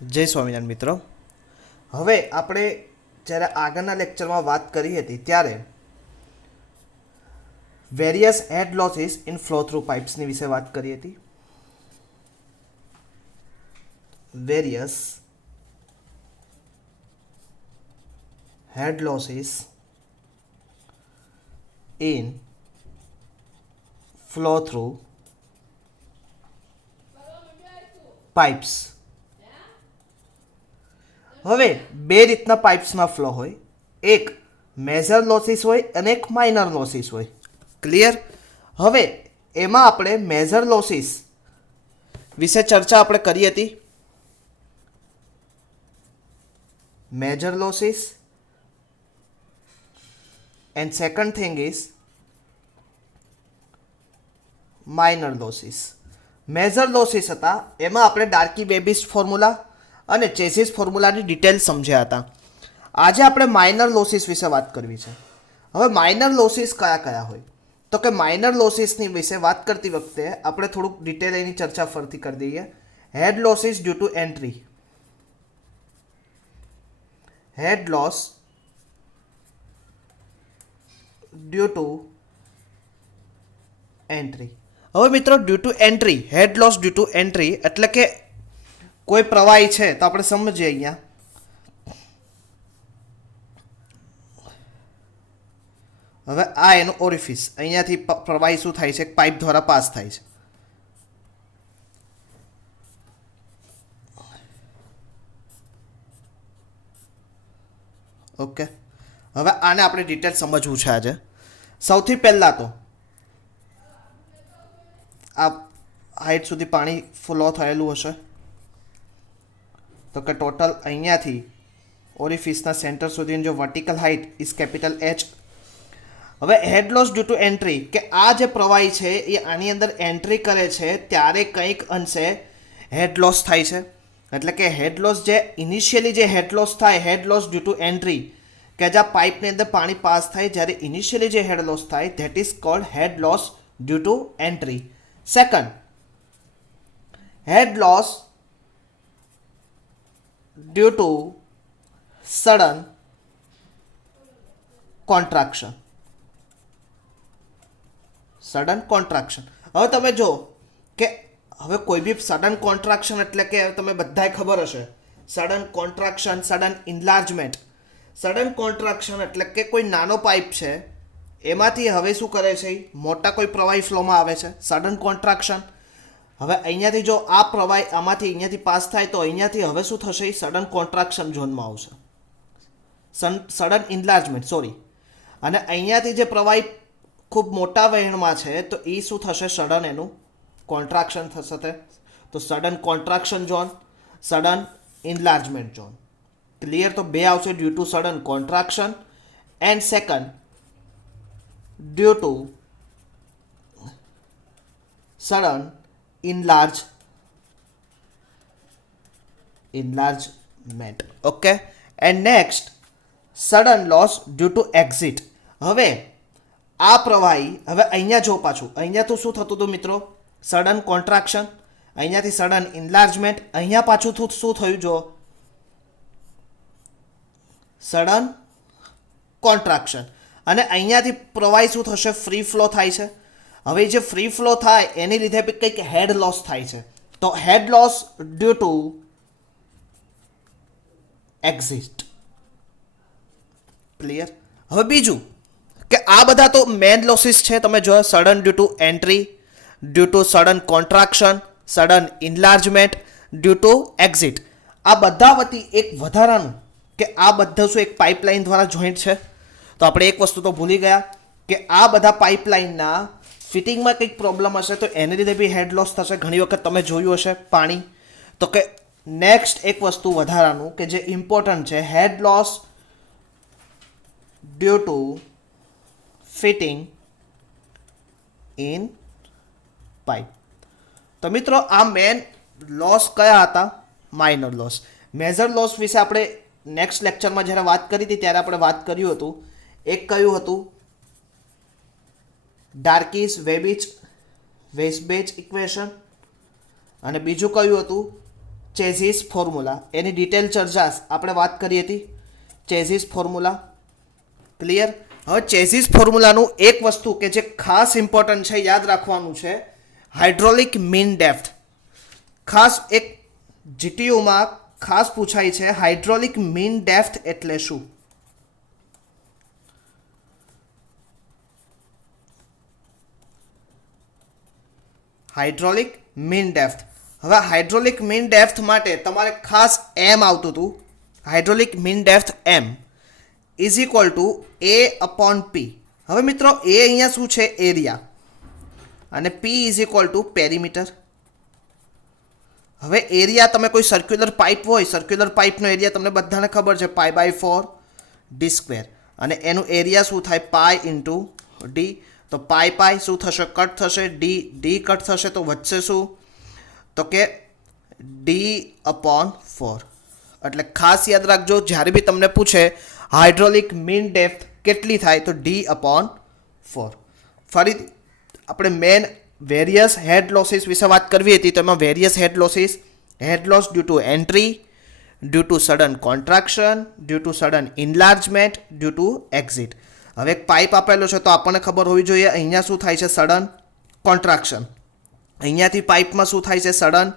જય સ્વામિનારાયણ મિત્રો. હવે આપણે જ્યારે આગળના લેક્ચરમાં વાત કરી હતી ત્યારે various head losses in flow through પાઇપ્સની વિશે વાત કરી હતી. Various head losses in flow through pipes. હવે બે રીતના પાઇપ્સમાં ફ્લો હોય, એક મેજર લોસીસ હોય અને એક માઇનર લોસીસ હોય. ક્લિયર? હવે એમાં આપણે મેજર લોસીસ વિશે ચર્ચા આપણે કરી હતી. Major losses and second thing is minor losses. Major losses હતા એમાં આપણે ડાર્કી બેબિસ ફોર્મ્યુલા અને ચેસિસ ફોર્મ્યુલાની ડિટેલ સમજ્યા હતા. આજે આપણે માઇનર લોસીસ વિશે વાત કરવી છે. હવે માઇનર લોસીસ કયા કયા હોય? તો કે માઇનર લોસીસની વિશે વાત કરતી વખતે આપણે થોડુંક ડિટેલ એની ચર્ચા ફરતી કરી દઈએ. Head losses due to entry, head loss due to entry. હવે મિત્રો, due to entry, head loss due to entry એટલે કે કોઈ પ્રવાહી છે તો આપણે સમજીએ. અહીંયા હવે આ એનું ઓરિફિસ, અહીંયાથી પ્રવાહી શું થાય છે, પાઇપ દ્વારા પાસ થાય છે. ઓકે, હવે આને આપણે ડિટેલ સમજવું છે આજે. સૌથી પહેલાં તો આ હાઈટ સુધી પાણી ફ્લો થયેલું હશે તો કે ટોટલ અહીંયાથી ઓરિફિસના સેન્ટર સુધીની જો vertical height is capital H. હવે હેડ લોસ ડ્યુ ટુ એન્ટ્રી, કે આ જે પ્રવાહી છે એ આની અંદર એન્ટ્રી કરે છે ત્યારે કંઈક અંશે હેડ લોસ થાય છે. એટલે કે હેડ લોસ જે ઇનિશિયલી જે હેડ લોસ થાય, હેડ લોસ ડ્યુ ટુ એન્ટ્રી, કે જ્યાં પાઇપની અંદર પાણી પાસ થાય જ્યારે ઇનિશિયલી જે હેડ લોસ થાય, that is called head loss due to entry. Second, head loss due to sudden contraction. Sudden contraction. હવે તમે જો કે હવે કોઈ બી સડન કોન્ટ્રાક્શન એટલે કે તમે બધાય ખબર હશે, sudden contraction, sudden enlargement. Sudden contraction એટલે કે કોઈ નાનો પાઇપ છે એમાંથી હવે શું કરે છે, મોટા કોઈ પ્રવાહી ફ્લોમાં આવે છે, સડન કોન્ટ્રાક્શન. હવે અહીંયાથી જો આ પ્રવાહી આમાંથી અહીંયાથી પાસ થાય તો અહીંયાથી હવે શું થશે, સડન કોન્ટ્રાક્શન ઝોનમાં આવશે, સડન ઇન્લાર્જમેન્ટ, સોરી. અને અહીંયાથી જે પ્રવાહી ખૂબ મોટા વહેણમાં છે તો એ શું થશે, સડન એનું કોન્ટ્રાક્શન થશે. તો sudden contraction zone, sudden enlargement zone. Clear? તો બે આવશે, due to sudden contraction and second due to sudden enlargement. Okay, and next sudden loss due to exit. હવે આ પ્રવાહી, હવે અહીંયા જો પાછું અહીંયા તો શું થતું હતું મિત્રો, સડન કોન્ટ્રાક્શન, અહીંયાથી સડન ઇન્લાર્જમેન્ટ, અહીંયા પાછું શું થયું, જો સડન કોન્ટ્રાક્શન. અને અહીંયાથી પ્રવાહી શું થશે, ફ્રી ફ્લો થાય છે. હવે જે ફ્રી ફ્લો થાય એની લીધે બી કંઈક હેડ લોસ થાય છે. તો head loss due to exit. Clear? હવે બીજું કે આ બધા તો મેન લોસીસ છે. તમે જો sudden due to entry, due to sudden contraction, sudden enlargement, due to exit. આ બધા વતી એક વધારાનું કે આ બધા શું એક પાઇપલાઇન દ્વારા જોઈન્ટ છે. તો આપણે એક વસ્તુ તો ભૂલી ગયા કે આ બધા પાઇપલાઇનના ફિટિંગમાં કંઈક પ્રોબ્લેમ હશે તો એને લીધે બી હેડ લોસ થશે. ઘણી વખત તમે જોયું હશે પાણી. તો કે નેક્સ્ટ એક વસ્તુ વધારાનું કે જે ઇમ્પોર્ટન્ટ છે, head loss due to fitting in pipe. તો મિત્રો, આ મેન લોસ કયા હતા, માઇનર લોસ. મેજર લોસ વિશે આપણે નેક્સ્ટ લેક્ચરમાં જ્યારે વાત કરી હતી ત્યારે આપણે વાત કર્યું હતું. એક કયું હતું, ડાર્કીસ વેબિચ વેસ્બેચ ઇક્વેશન, અને બીજું કયું હતું, ચેઝિસ ફોર્મ્યુલા, એની ડિટેલ ચર્ચા આપણે વાત કરી હતી. ચેઝિસ ફોર્મ્યુલા ક્લિયર. હવે ચેઝિસ ફોર્મ્યુલાનું એક વસ્તુ કે જે ખાસ ઇમ્પોર્ટન્ટ છે, યાદ રાખવાનું છે, હાઇડ્રોલિક મીન ડેપ્થ. ખાસ એક જીટીયુમાં ખાસ પૂછાય છે, હાઇડ્રોલિક મીન ડેપ્થ એટલે શું? Hydraulic mean depth. હવે હાઇડ્રોલિક મીન ડેપ્થ માટે તમારે ખાસ એમ આવતું હતું. Hydraulic mean depth M is equal to A upon P. હવે મિત્રો એ અહીંયા શું છે? એરિયા. અને P is equal to perimeter. હવે એરિયા, તમે કોઈ સર્ક્યુલર પાઇપ હોય, સર્ક્યુલર પાઇપનો એરિયા તમને બધાને ખબર છે, π/4 ડી સ્ક્વેર. અને એનું એરિયા શું થાય? પાઈ ઇન્ટુ ડી. તો પાઈ શું થશે? કટ થશે. ડી કટ થશે તો વધશે શું? તો કે D/4. એટલે ખાસ યાદ રાખજો, જ્યારે બી તમને પૂછે હાઇડ્રોલિક મીન ડેપ્થ કેટલી થાય, તો D/4. ફરી આપણે મેન વેરિયસ હેડ લોસીસ વિશે વાત કરવી હતી. તો એમાં various head losses: head loss due to entry, due to sudden contraction, due to sudden enlargement, due to exit. હવે એક પાઇપ આપેલો છે તો આપણને ખબર હોવી જોઈએ અહીંયા શું થાય છે? Sudden contraction. અહીંયાથી પાઇપમાં શું થાય છે? સડન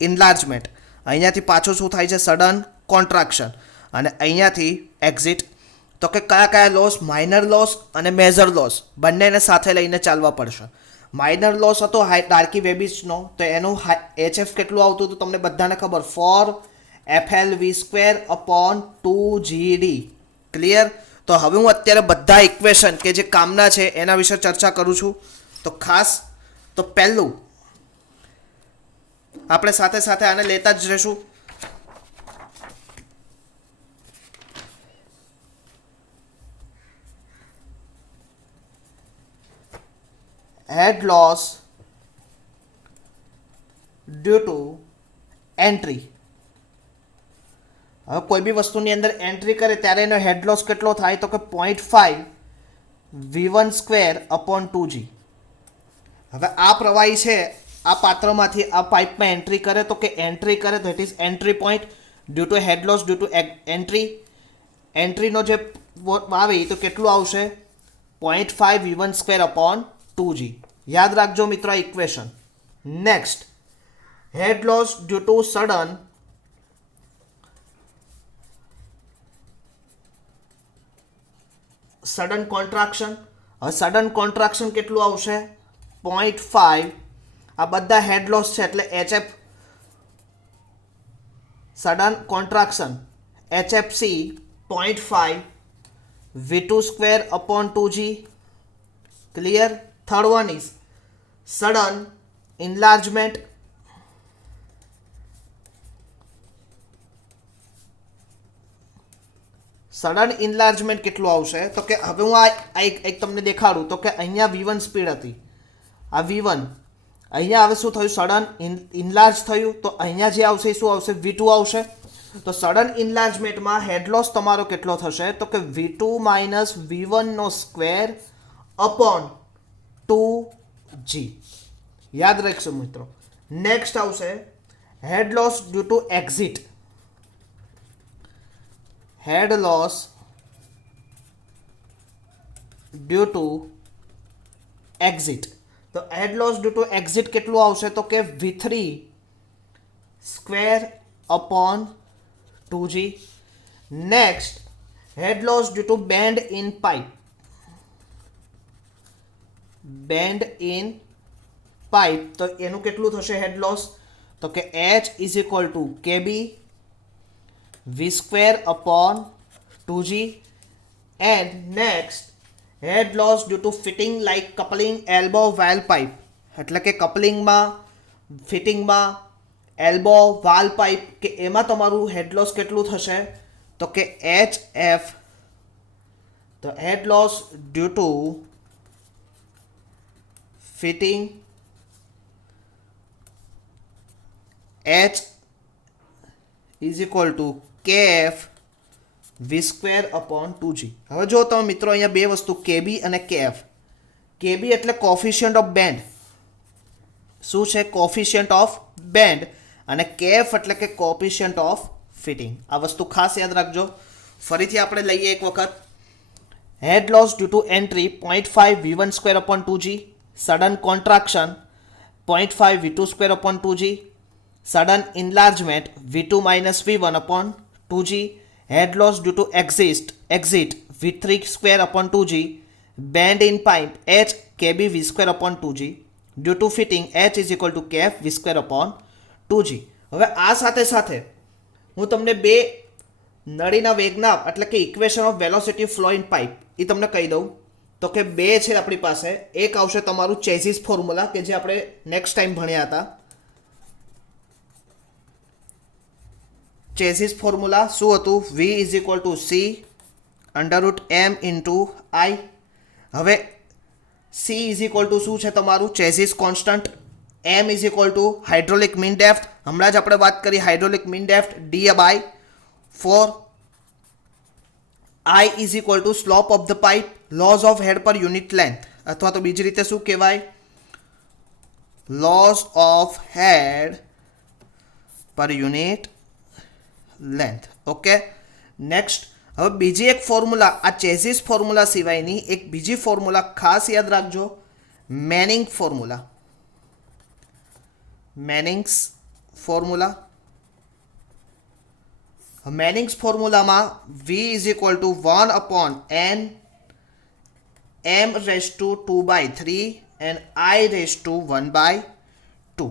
ઇન્લાર્જમેન્ટ. અહીંયાથી પાછું શું થાય છે? Sudden contraction. અને અહીંયાથી એક્ઝિટ. તો કે કયા કયા લોસ? માઇનર લોસ અને મેજર લોસ બંનેને સાથે લઈને ચાલવા પડશે. માઇનર લોસ હતો ડાર્કી વેબિચનો, તો એનું HF કેટલું આવતું હતું તમને બધાને ખબર? 4FLV²/2GD. ક્લિયર. તો હવે હું અત્યારે બધા ઇક્વેશન કે જે કામના છે એના વિશે ચર્ચા કરું છું. તો ખાસ તો પહેલું આપણે સાથે સાથે આને લેતા જ રહીશું. હેડ લોસ ડ્યુ ટુ એન્ટ્રી. હવે કોઈ બી વસ્તુની અંદર એન્ટ્રી કરે ત્યારે એનો હેડ લોસ કેટલો થાય? તો કે 0.5 V1²/2G. હવે આ પ્રવાહી છે, આ પાત્રમાંથી આ પાઇપમાં એન્ટ્રી કરે, તો કે એન્ટ્રી કરે તો it is entry point. Due to head loss due to entry, એન્ટ્રીનો જે આવે તો કેટલું આવશે? 0.5 V1²/2G. યાદ રાખજો મિત્રો આ equation. Next, head loss due to sudden contraction. હવે સડન કોન્ટ્રાક્શન કેટલું આવશે? 0.5. આ બધા હેડ લોસ છે એટલે HF sudden contraction HFC 0.5 V2²/2G. Clear. Third one is sudden enlargement. Sudden enlargement કેટલું આવશે? તો કે હવે હું આ એક તમને દેખાડું. તો કે અહીંયા V1 સ્પીડ હતી, આ V1. અહીંયા હવે શું થયું? સડન ઇન્લાર્જ થયું. તો અહીંયા જે આવશે એ શું આવશે? V2 આવશે. તો સડન ઇન્લાર્જમેન્ટમાં હેડ લોસ તમારો કેટલો થશે? તો કે V2 - V1² / 2G. યાદ રાખશો મિત્રો. નેક્સ્ટ આવશે head loss due to exit. Head loss due to exit. તો head loss due to exit કેટલું આવશે? તો કે V3²/2G. Next, head loss due to bend in pipe. Bend in pipe, તો એનું કેટલું થશે હેડ લોસ? તો કે H is equal to KB V²/2G. And next, head loss due to fitting like coupling elbow valve pipe. એટલે કે કપલિંગમાં, ફિટિંગમાં, elbow valve pipe કે એમાં તમારું હેડ લોસ કેટલું થશે? તો કે HF. તો head loss due to fitting H is equal to KF V²/2G. હવે જો તમે મિત્રો અહીંયા બે વસ્તુ KB અને KF. KB એટલે કોફિશિયન્ટ ઓફ બેન્ડ. શું છે? Coefficient of band. અને કેફ એટલે કે કોફિશિયન્ટ ઓફ ફિટિંગ. આ વસ્તુ ખાસ યાદ રાખજો. ફરીથી આપણે લઈએ એક વખત. Head loss due to entry 0.5 v1 square upon 2g, sudden contraction 0.5 v2 square upon 2g, sudden enlargement v2 minus v1 upon 2g, head loss due to exit v3 square upon 2g, bend in pipe h kb v square upon 2g, due to fitting h is equal to kf v square upon 2g. હવે આ સાથે સાથે હું તમને બે નળીના વેગના એટલે કે equation of velocity flow in pipe એ તમને કહી દઉં. તો કે બે છે આપણી પાસે. એક આવશે તમારું ચેઝિસ ફોર્મ્યુલા કે જે આપણે નેક્સ્ટ ટાઈમ ભણ્યા હતા. ચેઝિસ ફોર્મ્યુલા શું હતું? v is equal to c under root m into i. હવે c ઇઝ ઇક્વલ ટુ શું છે તમારું? Chezy's constant. m is equal to hydraulic mean depth, હમણાં જ આપણે વાત કરી hydraulic mean depth d/4. i is equal to slope of the pipe, loss of head per unit length, અથવા તો બીજી રીતે શું કહેવાય? Lose of head per unit length. Okay, next. હવે બીજી એક ફોર્મ્યુલા, આ ચેઝિસ ફોર્મ્યુલા સિવાયની એક બીજી ફોર્મ્યુલા ખાસ યાદ રાખજો, Manning formula. Manning's formula. Manning's ફોર્મ્યુલામાં v is equal to 1 upon n m raise to 2/3 and i raise to 1/2.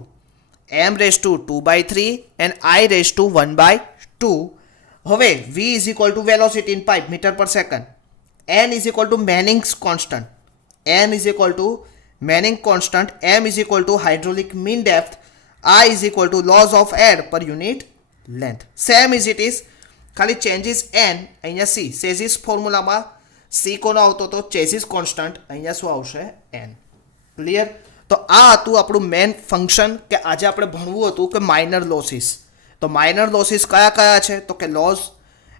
m raise to 2/3 and i raise to 1/2. હવે v is equal to velocity in pipe metre per second, n is equal to Manning's constant, n is equal to Manning constant, m is equal to hydraulic mean depth, i is equal to lose of air પર unit length. Same as it is, ખાલી changes n, અહીંયા c. Chezy's ફોર્મ્યુલામાં c કોનો આવતો હતો? Chezy's constant. અહીંયા શું આવશે? n. ક્લિયર? તો આ હતું આપણું મેન ફંક્શન કે આજે આપણે ભણવું હતું કે માઇનર લોસીસ. તો માઇનર લોસીસ કયા કયા છે? તો કે loss,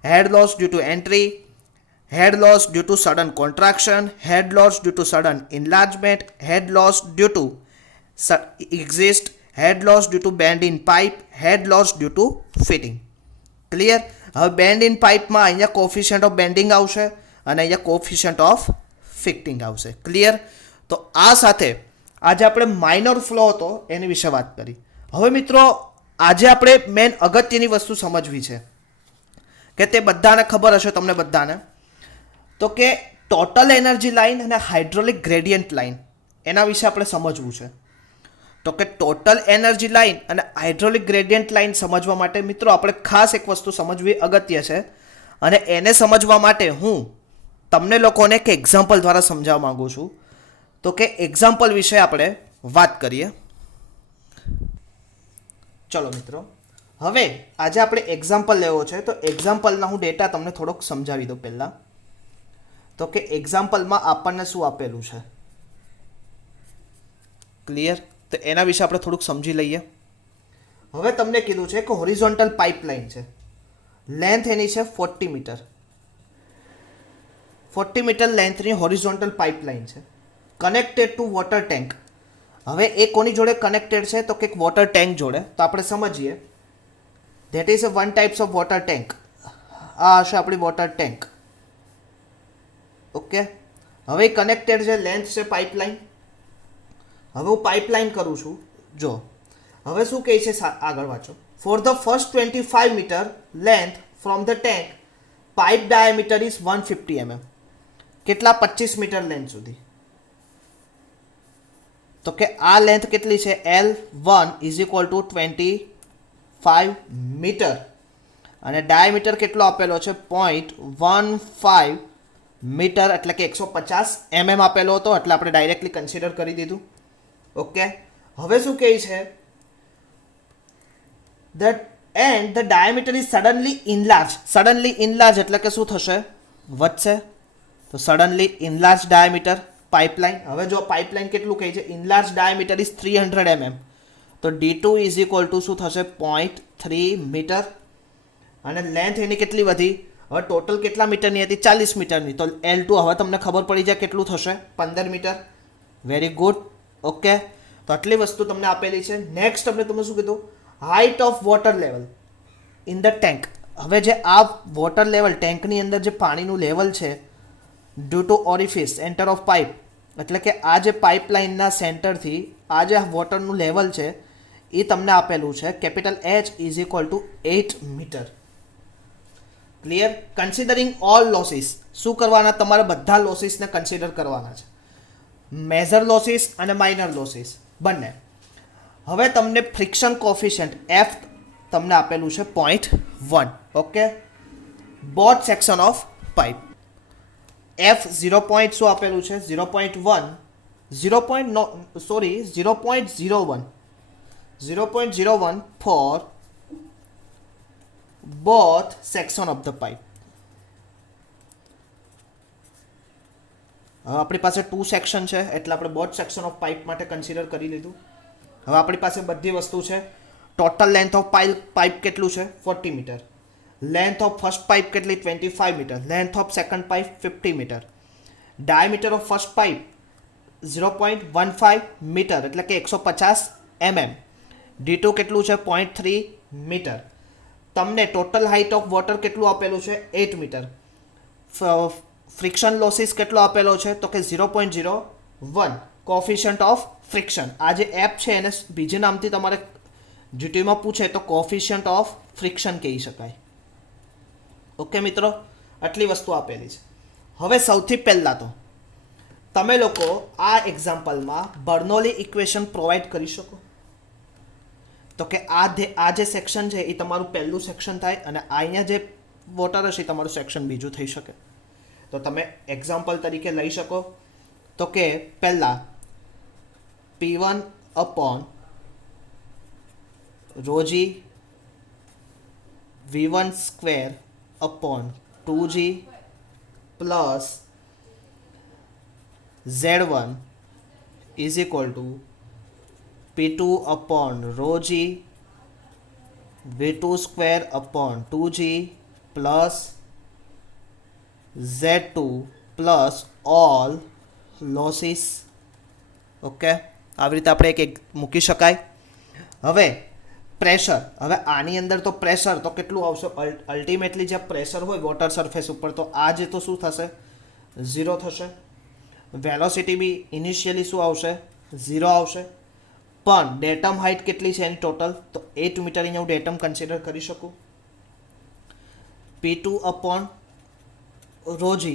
head loss due to entry, head loss due to sudden contraction, head loss due to sudden enlargement, head loss due to exist, head loss due to bend in pipe, head loss due to fitting. Clear? હવે bend in પાઇપમાં અહીંયા coefficient of bending આવશે અને અહીંયા coefficient of fitting આવશે. Clear? તો આ સાથે આજે આપણે માઇનર ફ્લો હતો એની વિશે વાત કરી. હવે મિત્રો આજે આપણે મેન અગત્યની વસ્તુ સમજવી છે કે તે બધાને ખબર હશે, તમને બધાને, તો કે ટોટલ એનર્જી લાઇન અને હાઇડ્રોલિક ગ્રેડિયન્ટ લાઇન એના વિશે આપણે સમજવું છે. તો કે ટોટલ એનર્જી લાઇન અને હાઇડ્રોલિક ગ્રેડિયન્ટ લાઇન સમજવા માટે મિત્રો આપણે ખાસ એક વસ્તુ સમજવી અગત્ય છે. અને એને સમજવા માટે હું તમને લોકોને એક એક્ઝામ્પલ દ્વારા સમજાવવા માગું છું. તો કે એક્ઝામ્પલ વિશે આપણે વાત કરીએ. ચલો મિત્રો, હવે આજે આપણે એક્ઝામ્પલ લેવો છે. તો એક્ઝામ્પલના હું ડેટા તમને થોડોક સમજાવી દઉં પહેલાં. તો કે એક્ઝામ્પલમાં આપણને શું આપેલું છે? ક્લિયર? તો એના વિશે આપણે થોડુંક સમજી લઈએ. હવે તમને કીધું છે કે હોરિઝોન્ટલ પાઇપલાઇન છે, લેન્થ એની છે 40 મીટર. 40 મીટર લેન્થની હોરિઝોન્ટલ પાઇપલાઇન છે, કનેક્ટેડ ટુ વોટર ટેન્ક. હવે એ કોની જોડે કનેક્ટેડ છે? તો કે વોટર ટેન્ક જોડે. તો આપણે સમજીએ. That is one types of water tank. આ હશે આપણી વોટર ટેન્ક. ઓકે, હવે કનેક્ટેડ છે, લેન્થ છે પાઇપલાઇન. હવે હું પાઇપલાઇન કરું છું. જો હવે શું કહે છે આગળ વાંચો. For the first 25 metre length from the tank, pipe diameter is 150 mm. કેટલા? 25 મીટર લેન્થ સુધી. તો કે આ લેન્થ કેટલી છે? L1 is equal to 25 metre. અને ડાયામીટર કેટલો આપેલો છે? 0.15 મીટર, એટલે કે 150 mm આપેલો હતો, એટલે આપણે ડાયરેક્ટલી કન્સિડર કરી દીધું. ઓકે, હવે શું કહે છે? And the diameter is suddenly enlarge. Suddenly enlarge એટલે કે શું થશે? વધશે. તો સડનલી ઇનલાર્જ ડાયામીટર પાઇપલાઇન. હવે જો પાઇપલાઇન કેટલું કહે છે? ઇનલાર્જ ડાયામીટર ઇઝ 300 mm. તો D2 ઇઝ ઇક્વલ ટુ શું થશે? 0.3 મીટર. અને લેન્થ એની કેટલી વધી? હવે ટોટલ કેટલા મીટરની હતી? 40 મીટરની. તો L2 હવે તમને ખબર પડી જાય કેટલું થશે? 15 મીટર. Very good. ઓકે, તો આટલી વસ્તુ તમને આપેલી છે. નેક્સ્ટ તમને શું કીધું? Height of water level in the tank. હવે જે આ વોટર લેવલ ટેન્કની અંદર જે પાણીનું લેવલ છે due to orifice centre of pipe, એટલે કે આ જે પાઇપલાઇનના સેન્ટરથી આ જે વોટરનું લેવલ છે એ તમને આપેલું છે capital H is equal to 8 metre. Clear? Considering all losses. શું કરવાના? તમારે બધા લોસીસને કન્સિડર કરવાના છે, મેજર લોસીસ અને માઇનર લોસીસ બંને. હવે તમને ફ્રિક્શન કોફિશિયન્ટ F તમને આપેલું છે 0.1. Okay, both section of pipe F 0. શું આપેલું છે? 0.1 0.01 for both section of the pipe. હવે આપણી પાસે 2 સેક્શન છે એટલે આપણે બોથ સેક્શન ઓફ પાઇપ માટે કન્સિડર કરી લીધું. હવે આપણી પાસે બધી વસ્તુ છે. ટોટલ લેન્થ ઓફ પાઇપ કેટલું છે? 40 metre. Length of first pipe કેટલી? 25 metre. Length of second pipe 50 metre. Diameter of first pipe 0.15 metre એટલે કે 150 mm. D2 કેટલું છે? 0.3 મીટર. તમને ટોટલ હાઇટ ઓફ વોટર કેટલું આપેલું છે? 8 મીટર. ફ્રિક્શન લોસીસ કેટલો આપેલો છે? તો કે 0.01. કોફિશિયન્ટ ઓફ ફ્રિક્શન, આ જે એપ છે એને બીજા નામથી તમારે જીટીમાં પૂછે તો કોફિશિયન્ટ ઓફ ફ્રિક્શન કહી શકાય. ઓકે મિત્રો, આટલી વસ્તુ આપેલી છે. હવે સૌથી પહેલાં તો તમે લોકો આ એક્ઝામ્પલમાં બર્નોલી ઇક્વેશન પ્રોવાઈડ કરી શકો? તો કે આ જે સેક્શન છે એ તમારું પહેલું સેક્શન થાય અને અહીંયા જે વોટર હશે એ તમારું સેક્શન બીજું થઈ શકે. તો તમે એક્ઝામ્પલ તરીકે લઈ શકો તો કે પહેલાં P1 upon ρg V1 square upon 2g plus Z1 is equal two P2 upon ρg V2 square upon 2g plus Z2 plus all losses. Okay, આવી રીતે આપણે એક મૂકી શકાય. હવે પ્રેશર, હવે આની અંદર તો પ્રેશર તો કેટલું આવશે? અલ્ટિમેટલી જે પ્રેશર હોય વોટર સરફેસ ઉપર તો આ જે તો શું થશે? 0 થશે. વેલોસિટી બી ઇનિશિયલી શું આવશે? 0 આવશે. પણ ડેટમ હાઇટ કેટલી છે એની ટોટલ? તો 8 મીટર. અહીંયા હું ડેટમ કન્સિડર કરી શકું. P2 upon ρg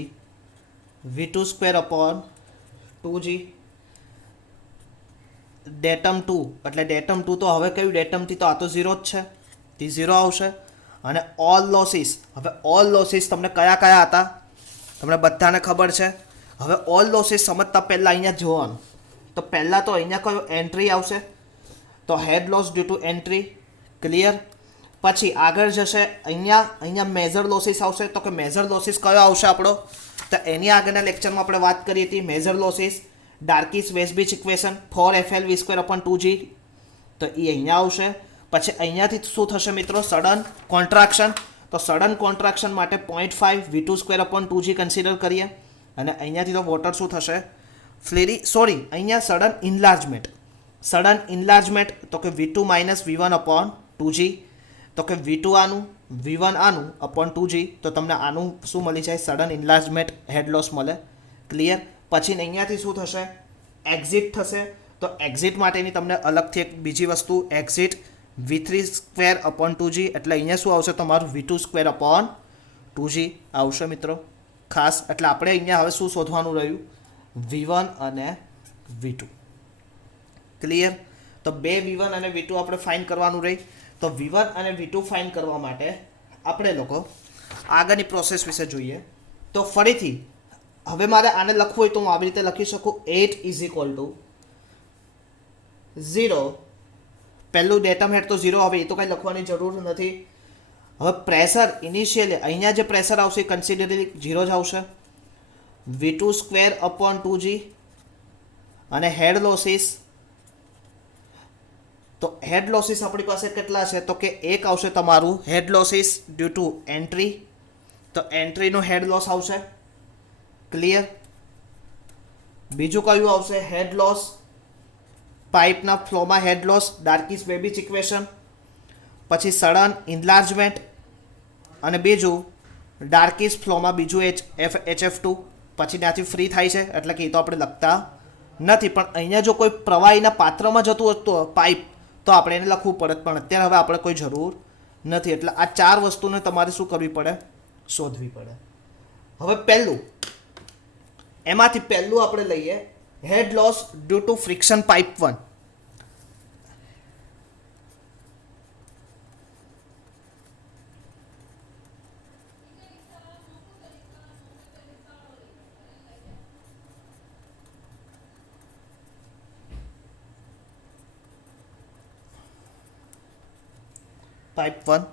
V2 square upon 2g datum 2 એટલે ડેટમ 2 તો હવે કયું ડેટમથી? તો આ તો 0 જ છે, તે 0 આવશે. અને ઓલ લોસીસ, હવે ઓલ લોસીસ તમને કયા કયા હતા તમને બધાને ખબર છે. હવે ઓલ લોસીસ સમજતા પહેલાં અહીંયા જોવાનું. તો પહેલાં તો અહીંયા કયો એન્ટ્રી આવશે? તો head loss due to entry. Clear? પછી આગળ જશે અહીંયા મેજર લોસીસ આવશે. તો કે મેજર લોસીસ કયો આવશે આપણો? તો એની આગળના લેક્ચરમાં આપણે વાત કરી હતી major losses Darcy's Weisbach equation 4FL V² upon 2g. તો એ અહીંયા આવશે. પછી અહીંયાથી શું થશે મિત્રો? Sudden contraction. તો સડન કોન્ટ્રાક્શન માટે 0.5 V2 square upon 2g consider કરીએ. અને અહીંયાથી તો વોટર શું થશે? અહીંયા સડન ઇન્લાર્જમેન્ટ. સડન ઇન્લાર્જમેન્ટ તો કે V2 minus V1 upon 2g. તો કે V2 આનું V1 આનું અપોન 2g. તો તમને આનું શું મળી જાય? સડન ઇન્લાર્જમેન્ટ હેડ લોસ મળે. ક્લિયર? પછી અહીંયાથી શું થશે? એક્ઝિટ થશે. તો એક્ઝિટ માટેની તમને અલગથી એક બીજી વસ્તુ exit V3 square upon 2g એટલે અહીંયા શું આવશે? તમારું V2 સ્ક્વેર અપોન 2g આવશે મિત્રો ખાસ. એટલે આપણે અહીંયા હવે શું શોધવાનું રહ્યું? V1 અને V2. ક્લિયર? તો બે V1 અને V2 આપણે ફાઇન કરવાનું રહી. તો V1 અને V2 ફાઇન કરવા માટે આપણે લોકો આગળની પ્રોસેસ વિશે જોઈએ. તો ફરીથી હવે મારે આને લખવું હોય તો હું આવી રીતે લખી શકું 8 ઇઝ ઇક્વલ ટુ 0. પહેલું ડેટમ હેડ તો 0, હવે એ તો કંઈ લખવાની જરૂર નથી. હવે પ્રેશર ઇનિશિયલી અહીંયા જે પ્રેશર આવશે એ કન્સિડરલી 0 જ આવશે. V2 સ્ક્વેર અપોન 2g અને હેડ લોસીસ. તો હેડ લોસીસ આપણી પાસે કેટલા છે? તો કે એક આવશે તમારું હેડ લોસીસ ડ્યુ ટુ એન્ટ્રી. તો એન્ટ્રીનો હેડ લોસ આવશે. ક્લિયર? બીજું કયું આવશે? Head loss પાઇપના ફ્લોમાં head loss ડાર્કીસ વેબીચ equation. પછી સડન ઇન્લાર્જમેન્ટ, અને બીજું ડાર્કિશ ફ્લોમાં બીજું HF2, પછી ત્યાંથી ફ્રી થાય છે, એટલે કે એ તો આપણે લખતા નથી. પણ અહીંયા જો કોઈ પ્રવાહીના પાત્રમાં જતું હતું પાઇપ, તો આપણે એને લખવું પડે, પણ અત્યારે હવે આપણે કોઈ જરૂર નથી. એટલે આ 4 વસ્તુને તમારે શું કરવી પડે? શોધવી પડે. હવે એમાંથી પહેલું આપણે લઈએ head loss due to friction pipe 1. Pipe 1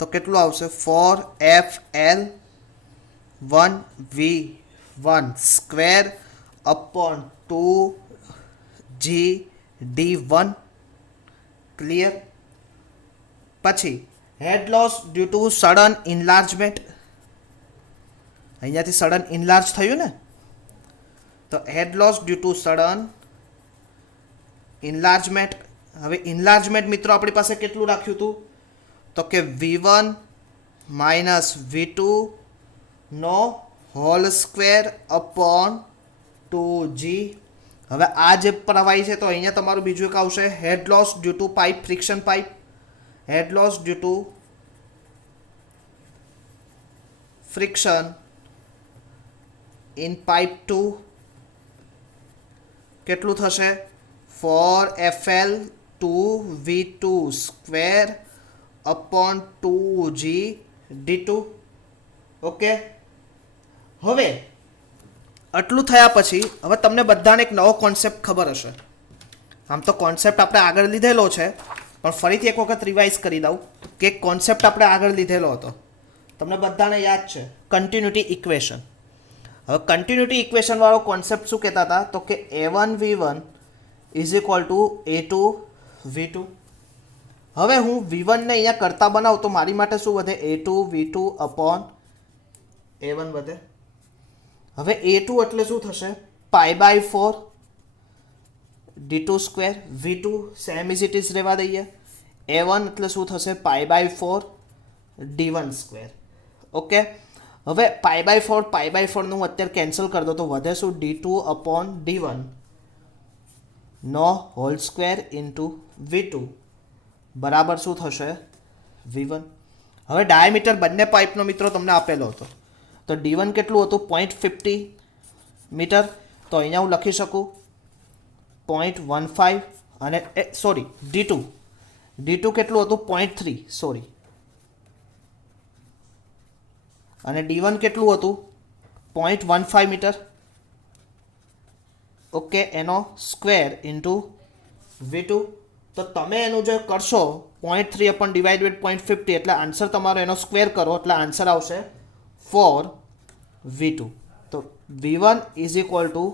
તો કેટલું આવશે? 4FL 1V1 square upon 2GD1. Clear? પછી હેડ લોસ ડ્યુ ટુ સડન ઇન્લાર્જમેન્ટ, અહીંયાથી સડન ઇન્લાર્જ થયું ને, તો head loss due to sudden enlargement. હવે ઇન્લાર્જમેન્ટ મિત્રો આપણી પાસે કેટલું રાખ્યું હતું? તો કે V1 માઇનસ V2 નો હોલ સ્ક્વેર અપોન 2G. હવે આ જે પ્રવાહી છે તો અહીંયા તમારું બીજું એક આવશે head loss due to pipe friction pipe, head loss due to friction in pipe 2 કેટલું થશે? 4FL 2V2 square upon 2GD2. Okay, હવે આટલું થયા પછી હવે તમને બધાને એક નવો કોન્સેપ્ટ ખબર હશે. આમ તો કોન્સેપ્ટ આપણે આગળ લીધેલો છે, પણ ફરીથી એક વખત રિવાઇઝ કરી દઉં કે કોન્સેપ્ટ આપણે આગળ લીધેલો હતો, તમને બધાને યાદ છે, કન્ટિન્યુટી ઇક્વેશન. હવે કન્ટિન્યુટી ઇક્વેશન વાળો કોન્સેપ્ટ શું કહેતા હતા? તો કે A1V1 is equal two A2V2. હવે હું V1 ને અહીંયા કરતા બનાવું તો મારી માટે શું વધે? A2V2 અપોન A1 વધે. હવે A2 એટલે શું થશે? π/4 D2 square. V2 same as it is રહેવા દઈએ. A1 એટલે શું થશે? π/4 D1 સ્ક્વેર. ઓકે, હવે π/4 નું અત્યારે કેન્સલ કરી દો તો વધે શું? D2 અપોન D1 નો હોલ સ્ક્વેર ઇન્ટુ V2 બરાબર શું થશે? V1. હવે ડાયામીટર બંને પાઇપનો મિત્રો તમને આપેલો હતો, તો D1 કેટલું હતું? 0.50 મીટર. તો અહીંયા હું લખી શકું 0.15, અને સોરી D2 કેટલું હતું? 0.3, સોરી, અને D1 કેટલું હતું? 0.15 મીટર. ઓકે, એનો સ્ક્વેર ઇન્ટુ V2. તો તમે એનું જે કરશો 0.3 અપન ડિવાઇડેડ 0.50, એટલે આન્સર તમારો એનો સ્ક્વેર કરો એટલે આન્સર આવશે 4V2. તો V1 is equal two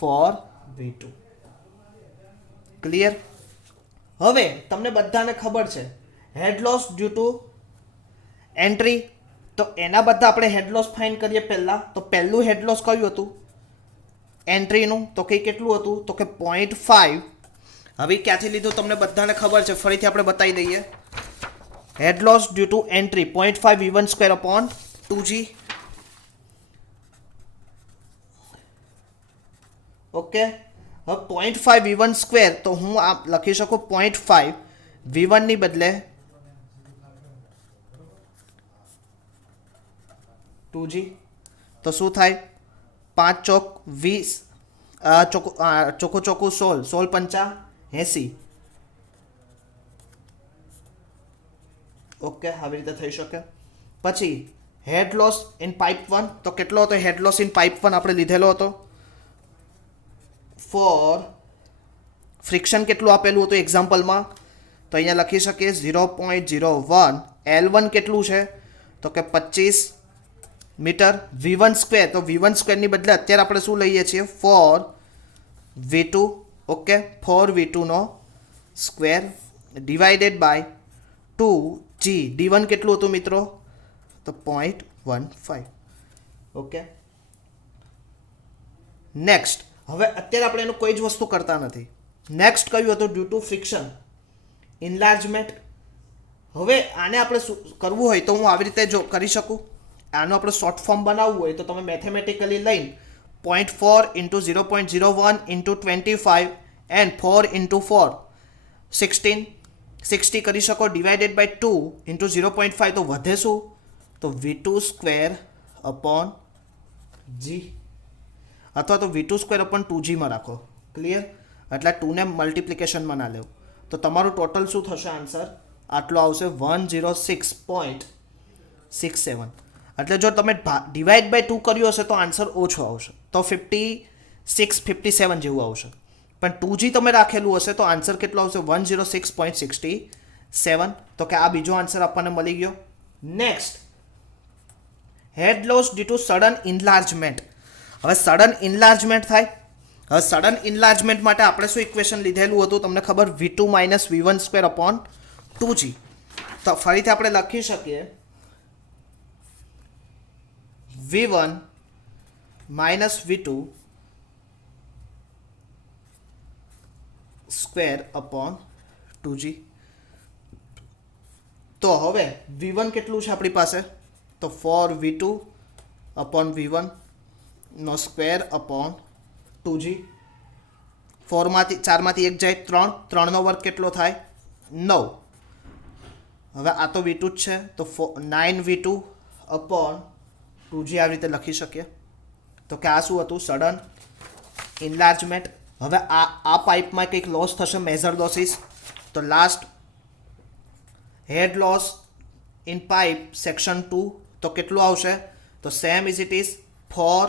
4V2. Clear? હવે તમને બધાને ખબર છે head loss due to entry, તો એના બધા આપણે હેડ લોસ ફાઇન્ડ કરીએ પહેલાં. તો પહેલું હેડ લોસ કયું હતું? એન્ટ્રીનું. તો કંઈ કેટલું હતું? તો કે 0.5. હવે ક્યાંથી લીધું તમને બધાને ખબર છે, ફરીથી આપણે બતાવી દઈએ. Head loss due to entry 0.5 V1 square upon 2G. Okay, હવે 0.5 V1 સ્ક્વેર તો હું આ લખી શકું 0.5 V1 ની બદલે 2G. તો શું થાય? 5 ચોક 20, ચોખ્ખું 16, 16 પંચા 80. ઓકે, આવી રીતે થઈ શકે. પછી હેડ લોસ ઇન પાઇપ 1 તો કેટલો હતો? હેડ લોસ ઇન પાઇપ 1 આપણે લીધેલો હતો ફોર ફ્રિક્શન. કેટલું આપેલું હતું એક્ઝામ્પલમાં? તો અહીંયા લખી શકીએ 0.01. L1 કેટલું છે? તો કે 25 મીટર. V1 સ્ક્વેર, તો V1 સ્ક્વેરની બદલે અત્યારે આપણે શું લઈએ છીએ? 4V2. ઓકે, 4V2 નો square divided by 2G. D1 કેટલું હતું મિત્રો? તો 0.15. Okay, next. હવે અત્યારે આપણે એનું કોઈ જ વસ્તુ કરતા નથી. નેક્સ્ટ કયું હતું? Due to friction enlargement. હવે આને આપણે શું કરવું હોય તો હું આવી રીતે જો કરી શકું. આનો આપણે શોર્ટ ફોર્મ બનાવવું હોય તો તમે મેથેમેટિકલી લઈને 0.4 ઇન્ટુ 0.01 ઇન્ટુ 25 એન્ડ 4 ઇન્ટુ 4 60 કરી શકો, ડિવાઇડેડ બાય 2 ઇન્ટુ 0.5 તો વધે શું તો V2 સ્ક્વેર અપોન G, અથવા તો V2 સ્ક્વેર અપોન 2Gમાં રાખો. ક્લિયર? એટલે 2ને મલ્ટિપ્લિકેશનમાં ના લેવું તો તમારું ટોટલ શું થશે આન્સર આટલો આવશે 106.67. એટલે જો તમે ડિવાઈડ બાય 2 કર્યું હશે તો આન્સર ઓછો આવશે, તો 56-57 જેવું આવશે. પણ 2G તમે રાખેલું હશે તો આન્સર કેટલો આવશે 106.67. તો કે આ બીજો આન્સર આપણને મળી ગયો. Next, head loss due to sudden enlargement. હવે સડન ઇન્લાર્જમેન્ટ થાય. હવે સડન ઇન્લાર્જમેન્ટ માટે આપણે શું ઇક્વેશન લીધેલું હતું તમને ખબર, V2 minus V1 square upon 2G. તો ફરીથી આપણે લખી શકીએ V1 minus V2 square upon 2G. તો હવે V1 કેટલું છે આપણી પાસે તો 4V2 અપોન V1 નો સ્ક્વેર અપોન 2G. 4માંથી 1 જાય 3, 3નો વર્ગ કેટલો થાય 9. હવે આ તો V2 જ છે તો 9V2 અપોન 2G આવી રીતે લખી શકીએ. તો કે આ શું હતું સડન ઇન્લાર્જમેન્ટ. હવે આ પાઇપમાં કંઈક લોસ થશે, મેજર લોસીસ. તો last head loss in pipe section 2 તો કેટલું આવશે તો same as it is for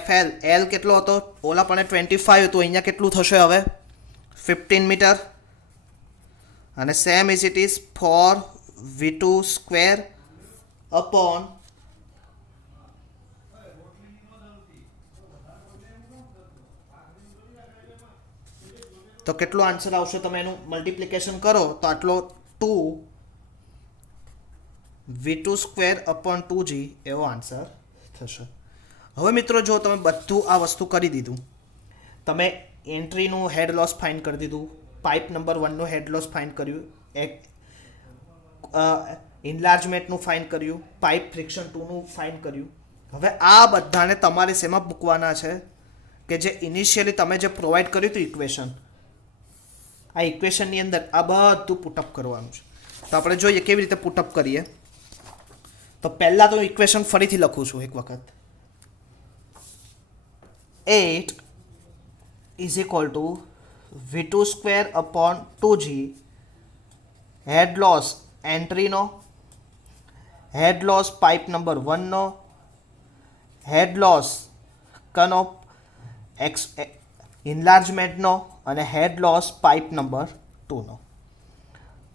FL. L કેટલો હતો ઓલા પણ 25 હતું, અહીંયા કેટલું થશે હવે 15 મીટર. અને same as it is for V2 square upon તો કેટલો આન્સર આવશે તમે એનું મલ્ટિપ્લિકેશન કરો તો આટલો 2V2 સ્ક્વેર અપોન 2G એવો આન્સર થશે. હવે મિત્રો જો તમે બધું આ વસ્તુ કરી દીધું, તમે એન્ટ્રીનું હેડ લોસ ફાઇન્ડ કરી દીધું, pipe number 1નું head loss find કર્યું, ઇન્લાર્જમેન્ટનું ફાઇન્ડ કર્યું, પાઇપ ફ્રિક્શન 2નું ફાઇન્ડ કર્યું. હવે આ બધાને તમારે શેમાં મૂકવાના છે કે જે ઇનિશિયલી તમે જે પ્રોવાઈડ કર્યું હતું ઇક્વેશન, આ ઇક્વેશનની અંદર આ બધું પુટઅપ કરવાનું છે. તો આપણે જોઈએ કેવી રીતે પુટઅપ કરીએ. તો પહેલાં તો ઇક્વેશન ફરીથી લખું છું એક વખત. 8 is equal to V2 square upon 2G head loss એન્ટ્રીનો, હેડ લોસ પાઇપ નંબર 1નો, હેડ લોસ કનો ઇન્લાર્જમેન્ટનો અને હેડ લોસ પાઇપ નંબર 2નો.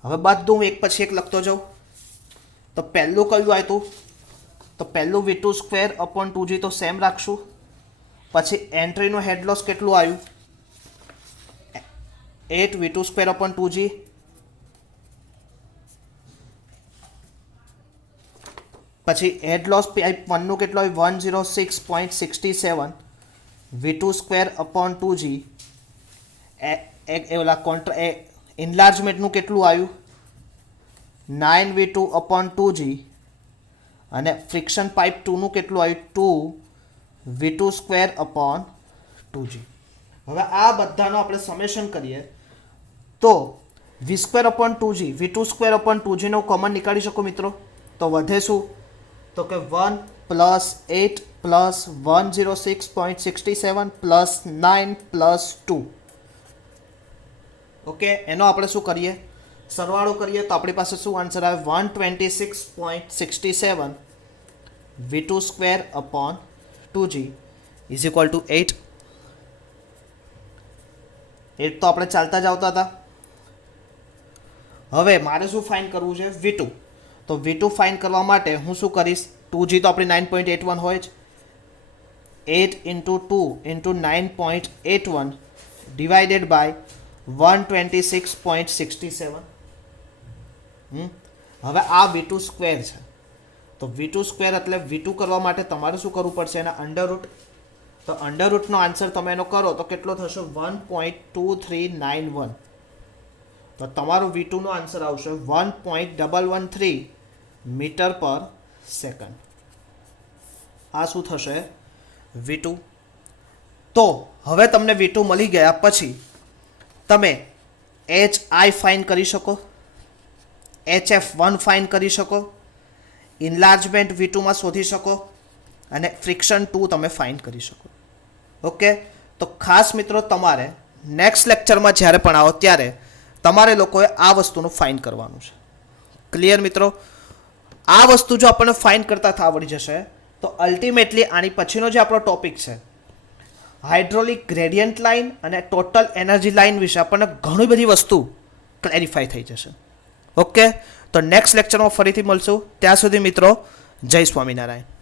હવે બધું હું એક પછી એક લખતો જાઉં. તો પહેલું કયું આવ્યું તો પહેલું V2 સ્ક્વેર અપોન 2G તો સેમ રાખશું. પછી એન્ટ્રીનું હેડ લોસ કેટલું આવ્યું 8V2 સ્ક્વેર અપોન 2G. પછી હેડ લોસ પાઇપ 1નું કેટલું આવ્યું 106.67 V2 સ્ક્વેર અપોન 2G. ઇન્લાર્જમેન્ટનું કેટલું આવ્યું 9V2 અપોન 2G. અને ફ્રિક્શન પાઇપ 2નું કેટલું આવ્યું 2V2 સ્ક્વેર અપોન 2G. હવે આ બધાનો આપણે સમેશન કરીએ તો V square upon 2G V2 square upon 2G નો કોમન નીકાળી શકો મિત્રો. તો વધે શું તો કે 1 plus 8 plus 106.67 plus 9 plus 2. Okay, એનો આપણે શું કરીએ સરવાળો કરીએ તો આપણી પાસે શું આન્સર આવે 126.67 V2 square upon 2G is equal to 8. તો આપણે ચાલતા જ આવતા હતા. હવે મારે શું ફાઇન્ડ કરવું છે V2. તો V2 ફાઇન્ડ કરવા માટે હું શું કરીશ 2G તો આપણી 9.81 હોય જ, 8 ઇન્ટુ 2 ઇન્ટુ 9.81 ડિવાઇડેડ બાય 126.67. હવે આ V2 સ્ક્વેર છે તો V2 સ્ક્વેર એટલે V2 કરવા માટે તમારે શું કરવું પડશે એના અંડરરૂટ. તો અંડરરૂટનો આન્સર તમે એનો કરો તો કેટલો થશે 1.2391. તો તમારું V2 નો આન્સર આવશે 1.113 મીટર પર સેકન્ડ. આ શું થશે? V2. તો હવે તમને V2 મળી ગયા પછી તમે HI ફાઇન કરી શકો, HF1 ફાઇન કરી શકો, ઇન્લાર્જમેન્ટ V2 માં શોધી શકો અને ફ્રિક્શન 2 તમે ફાઇન કરી શકો. ઓકે, તો ખાસ મિત્રો તમારે નેક્સ્ટ લેક્ચરમાં જ્યારે પણ આવો ત્યારે તમારે લોકોએ આ વસ્તુનું ફાઇન કરવાનું છે. ક્લિયર મિત્રો? આ વસ્તુ જો આપણને ફાઇન કરતા આવડી જશે તો અલ્ટિમેટલી આની પછીનો જે આપણો ટોપિક છે હાઇડ્રોલિક ગ્રેડિયન્ટ લાઇન અને ટોટલ એનર્જી લાઇન વિશે આપણને ઘણી બધી વસ્તુ ક્લેરિફાઈ થઈ જશે. ઓકે, તો નેક્સ્ટ લેક્ચરમાં ફરીથી મળશું. ત્યાં સુધી મિત્રો જય સ્વામિનારાયણ.